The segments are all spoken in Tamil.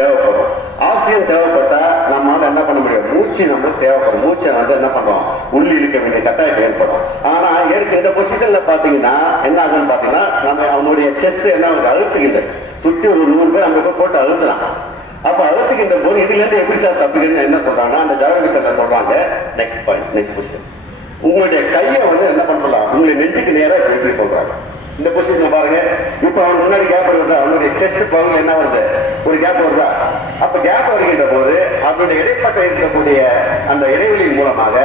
தேவைப்படும். ஆக்சிஜன் தேவைப்பட்டா நம்மளால என்ன பண்ண முடியும், மூச்சு நம்ம தேவைப்படும். மூச்சை வந்து என்ன பண்றோம், உள்ளி இழுக்க வேண்டிய கட்டாயம் ஏற்படும். ஆனா இந்த பொசிஷன்ல பாத்தீங்கன்னா என்ன ஆகுன்னு பாத்தீங்கன்னா நம்ம அவனுடைய செஸ்ட் என்ன அழுத்துகின்ற சுத்தி ஒரு 100 பேர் அங்க போய் போட்டு அழுத்துறான். அப்ப அழுத்துக்கின்ற போது இதுல இருந்து எப்படி சார் தப்பிக்கணும்னு என்ன சொல்றாங்கன்னா அந்த ஜாகிரபி சார் சொல்றாங்க, நெக்ஸ்ட் பாயிண்ட், நெக்ஸ்ட் பொசிஷன், உங்களுடைய கையை வந்து என்ன பண்ணலாம், உங்களுடைய நெஞ்சுக்கு நேராக வச்சு சொல்றாங்க. இந்த பொசிஷன் பாருங்க. இப்ப அவன் முன்னாடி கேப் வருதா, அவனுடைய செஸ்ட் பகுதியில் என்ன வருது, ஒரு கேப் வருதா. அப்ப கேப் வருகின்ற போது அதனுடைய இடைப்பட்ட இருக்கக்கூடிய அந்த இடைவெளியின் மூலமாக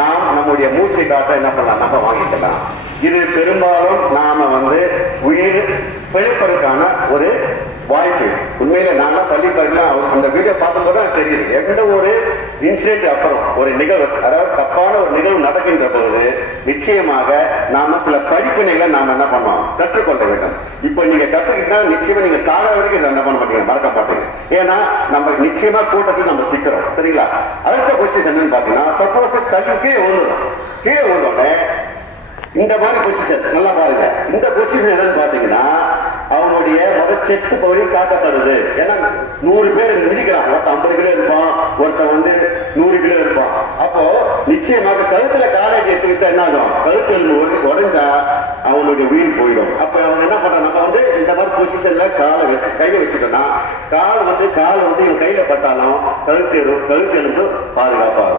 நாம் நம்முடைய மூச்சை காட்ட என்ன பண்ணலாம், நம்ம வாங்கிக்கலாம். இது பெரும்பாலும் நாம வந்து உயிர் பிழைப்பதற்கான ஒரு வாய்ப்பு. உண்மையில நான் பள்ளி படிக்கலாம் அந்த வீடியோ பார்க்கும்போது தான் தெரியுது. எந்த ஒரு இன்சிடென்ட் அப்புறம் ஒரு நிகழ்வு, அதாவது தப்பான ஒரு நிகழ்வு நடக்கின்ற போது நிச்சயமாக நாம சில படிப்பினைகளை நாம என்ன பண்ணோம், கற்றுக்கொள்ள வேண்டும். இப்ப நீங்க கற்றுக்கிட்டா நிச்சயமா நீங்க சாக வரைக்கும் என்ன பண்ண மாட்டீங்க, மறக்க மாட்டீங்க. ஏன்னா நம்ம நிச்சயமா கூட்டத்தில் நம்ம சிக்கிறோம். சரிங்களா? அடுத்த பொசிஷன் என்னன்னு பாத்தீங்கன்னா, சப்போஸ் தள்ளி கீழே விழுந்தோடனே இந்த மாதிரி பொசிஷன் நல்லா பாருங்க. இந்த பொசிஷன் என்னன்னு பாத்தீங்கன்னா அவனுடைய செஸ்ட் பகுதி காட்டப்படுது. ஏன்னா 100 பேர் மிதிக்கிறான். ஒருத்தன் 50 கிலோ இருப்பான், ஒருத்தன் வந்து 100 கிலோ இருப்பான். அப்போ நிச்சயமாக கழுத்துல காலேஜ் எடுத்துக்கிட்டா என்ன ஆகும், கழுத்து எலும்பு உடைஞ்சா அவனுடைய உயிர் போயிடும். அப்ப அவன் என்ன பண்றான், நம்ம வந்து இந்த மாதிரி பொசிஷன்ல காலை வச்சு கையில வச்சுட்டோம்னா கால் வந்து இவன் கையில பட்டாலும் கழுத்து எலும்பு பாதுகாப்பாகும்.